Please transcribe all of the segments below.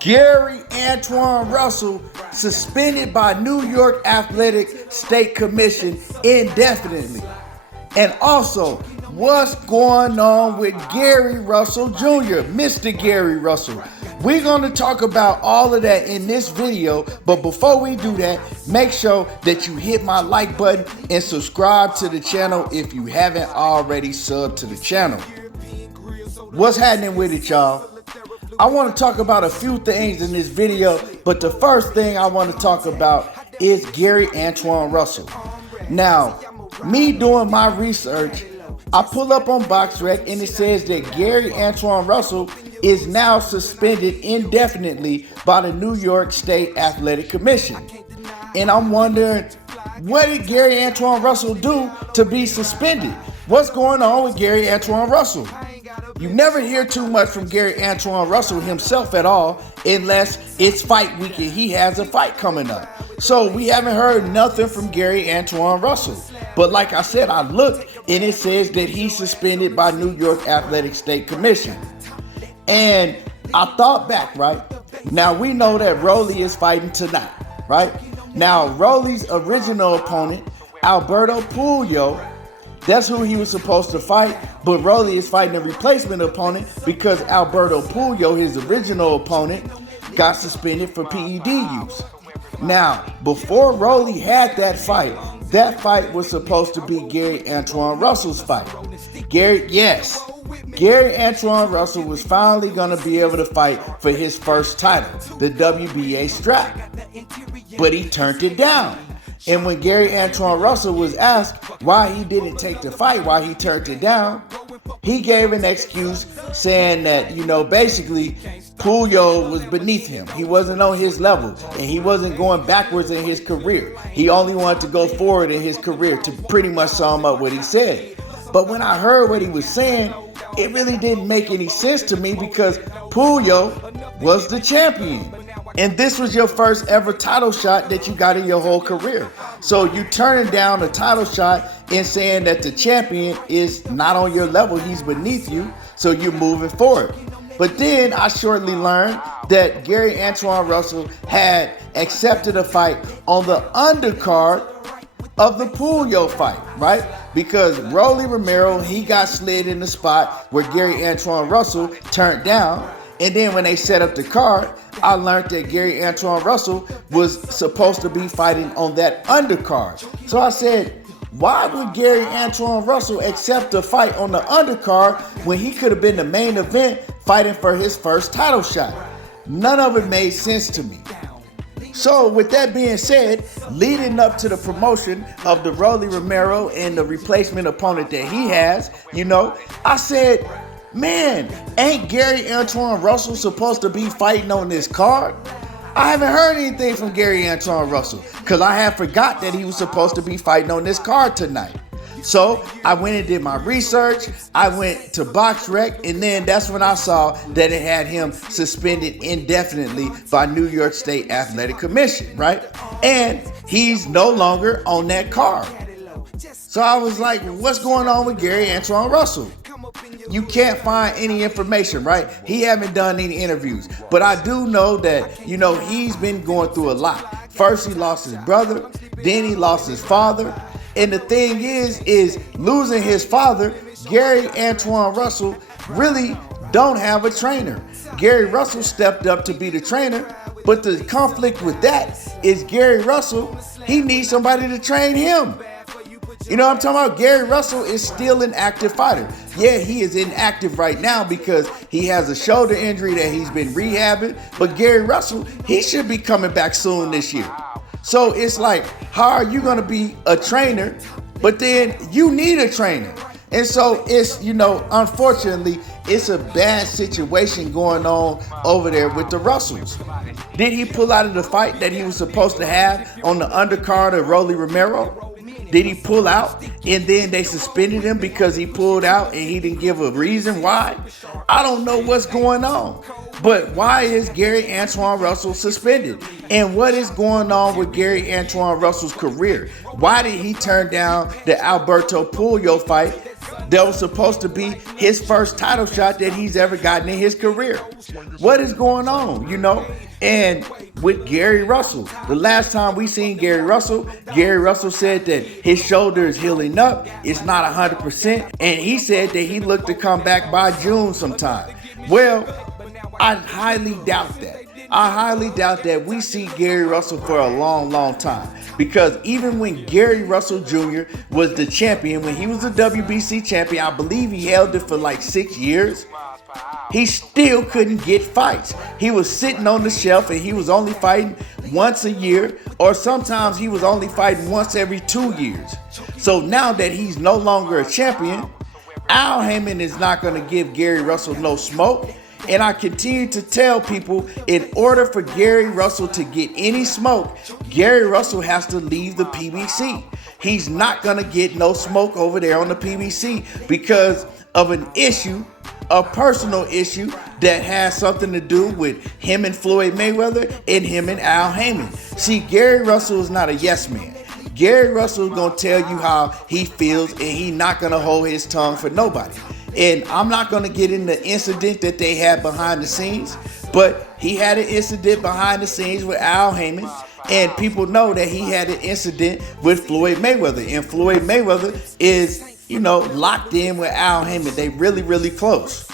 Gary Antuanne Russell suspended by New York Athletic State Commission indefinitely. And also, what's going on with Gary Russell Jr., Mr. Gary Russell? We're going to talk about all of that in this video, but before we do that, make sure that you hit my like button and subscribe to the channel if you haven't already subbed to the channel. What's happening with it, y'all? I want to talk about a few things in this video, but the first thing I want to talk about is Gary Antuanne Russell. Now, me doing my research, I pull up on BoxRec and it says that Gary Antuanne Russell is now suspended indefinitely by the New York State Athletic Commission. And I'm wondering, what did Gary Antuanne Russell do to be suspended? What's going on with Gary Antuanne Russell? You never hear too much from Gary Antuanne Russell himself at all unless it's fight week and he has a fight coming up. So we haven't heard nothing from Gary Antuanne Russell. But like I said, I looked and it says that he's suspended by New York Athletic State Commission. And I thought back, right? Now we know that Rollie is fighting tonight, right? Now Rollie's original opponent, Alberto Puello, that's who he was supposed to fight, but Rollie is fighting a replacement opponent because Alberto Puello, his original opponent, got suspended for PED use. Now, before Rollie had that fight was supposed to be Gary Antuanne Russell's fight. Gary Antuanne Russell was finally going to be able to fight for his first title, the WBA strap, but he turned it down. And when Gary Antuanne Russell was asked why he didn't take the fight, why he turned it down, he gave an excuse saying that, basically Puello was beneath him. He wasn't on his level and he wasn't going backwards in his career. He only wanted to go forward in his career, to pretty much sum up what he said. But when I heard what he was saying, it really didn't make any sense to me because Puello was the champion. And this was your first ever title shot that you got in your whole career. So you turning down a title shot and saying that the champion is not on your level, he's beneath you, so you're moving forward. But then I shortly learned that Gary Antuanne Russell had accepted a fight on the undercard of the Puello fight, right? Because Rollie Romero, he got slid in the spot where Gary Antuanne Russell turned down. And then when they set up the card, I learned that Gary Antuanne Russell was supposed to be fighting on that undercard. So I said, why would Gary Antuanne Russell accept a fight on the undercard when he could have been the main event fighting for his first title shot? None of it made sense to me. So with that being said, leading up to the promotion of the Rollie Romero and the replacement opponent that he has, I said, man, ain't Gary Antuanne Russell supposed to be fighting on this card? I haven't heard anything from Gary Antuanne Russell because I had forgot that he was supposed to be fighting on this card tonight. So I went and did my research. I went to BoxRec, and then that's when I saw that it had him suspended indefinitely by New York State Athletic Commission, right? And he's no longer on that card. So I was like, what's going on with Gary Antuanne Russell? You can't find any information, right? He haven't done any interviews. But I do know that, he's been going through a lot. First, he lost his brother. Then he lost his father. And the thing is losing his father, Gary Antuanne Russell really don't have a trainer. Gary Russell stepped up to be the trainer. But the conflict with that is Gary Russell, he needs somebody to train him. You know what I'm talking about? Gary Russell is still an active fighter. Yeah, he is inactive right now because he has a shoulder injury that he's been rehabbing. But Gary Russell, he should be coming back soon this year. So it's like, how are you going to be a trainer, but then you need a trainer? And so it's, unfortunately, it's a bad situation going on over there with the Russells. Did he pull out of the fight that he was supposed to have on the undercard of Rollie Romero? Did he pull out and then they suspended him because he pulled out and he didn't give a reason why? I don't know what's going on. But why is Gary Antuanne Russell suspended? And what is going on with Gary Antuanne Russell's career? Why did he turn down the Alberto Puello fight that was supposed to be his first title shot that he's ever gotten in his career. What is going on, you know? And with Gary Russell, the last time we seen Gary Russell said that his shoulder is healing up. It's not 100%. And he said that he looked to come back by June sometime. Well, I highly doubt that. I highly doubt that we see Gary Russell for a long, long time. Because even when Gary Russell Jr. was the champion, when he was the WBC champion, I believe he held it for like 6 years, he still couldn't get fights. He was sitting on the shelf and he was only fighting once a year, or sometimes he was only fighting once every 2 years. So now that he's no longer a champion, Al Haymon is not going to give Gary Russell no smoke. And I continue to tell people, in order for Gary Russell to get any smoke, Gary Russell has to leave the PBC. He's not going to get no smoke over there on the PBC because of an issue, a personal issue that has something to do with him and Floyd Mayweather and him and Al Haymon. See, Gary Russell is not a yes man. Gary Russell is going to tell you how he feels, and he's not going to hold his tongue for nobody. And I'm not going to get into the incident that they had behind the scenes, but he had an incident behind the scenes with Al Haymon, and people know that he had an incident with Floyd Mayweather. And Floyd Mayweather is, locked in with Al Haymon. They really, really close.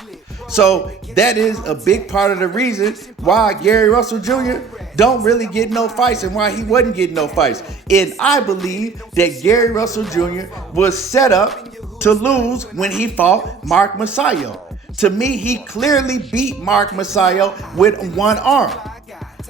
So that is a big part of the reason why Gary Russell Jr. don't really get no fights and why he wasn't getting no fights. And I believe that Gary Russell Jr. was set up to lose when he fought Mark Masayo. To me, he clearly beat Mark Masayo with one arm.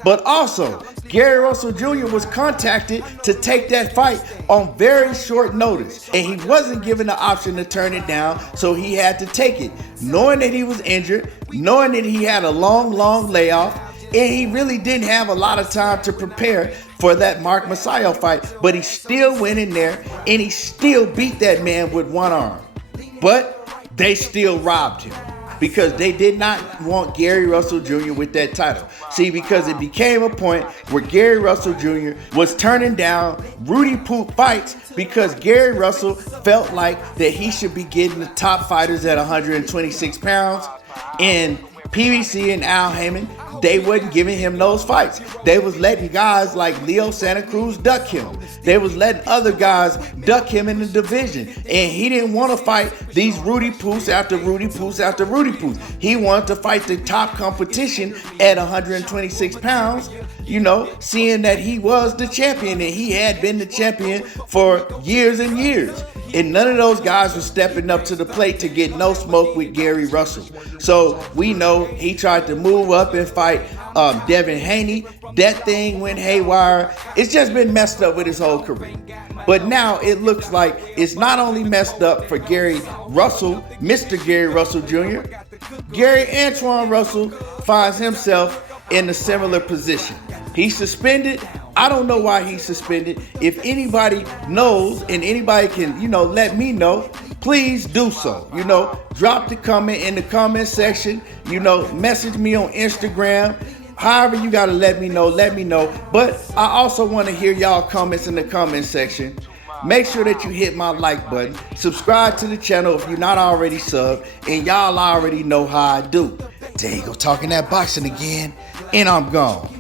But also, Gary Russell Jr. was contacted to take that fight on very short notice, and he wasn't given the option to turn it down, so he had to take it, knowing that he was injured, knowing that he had a long layoff, and he really didn't have a lot of time to prepare for that Mark Masayo fight. But he still went in there and he still beat that man with one arm. But they still robbed him because they did not want Gary Russell Jr. with that title. See, because it became a point where Gary Russell Jr. was turning down Rudy Poop fights because Gary Russell felt like that he should be getting the top fighters at 126 pounds. And PBC and Al Haymon, they wasn't giving him those fights. They was letting guys like Leo Santa Cruz duck him. They was letting other guys duck him in the division. And he didn't want to fight these Rudy Poos after Rudy Poos after Rudy Poos. He wanted to fight the top competition at 126 pounds, seeing that he was the champion and he had been the champion for years and years. And none of those guys were stepping up to the plate to get no smoke with Gary Russell. So we know he tried to move up and fight Devin Haney. That thing went haywire. It's just been messed up with his whole career. But now it looks like it's not only messed up for Gary Russell, Mr. Gary Russell Jr., Gary Antuanne Russell finds himself in a similar position. He's suspended. I don't know why he's suspended. If anybody knows and anybody can, let me know, please do so. Drop the comment in the comment section. Message me on Instagram. However you got to let me know. But I also want to hear y'all comments in the comment section. Make sure that you hit my like button. Subscribe to the channel if you're not already subbed. And y'all already know how I do. There you go, talking that boxing again. And I'm gone.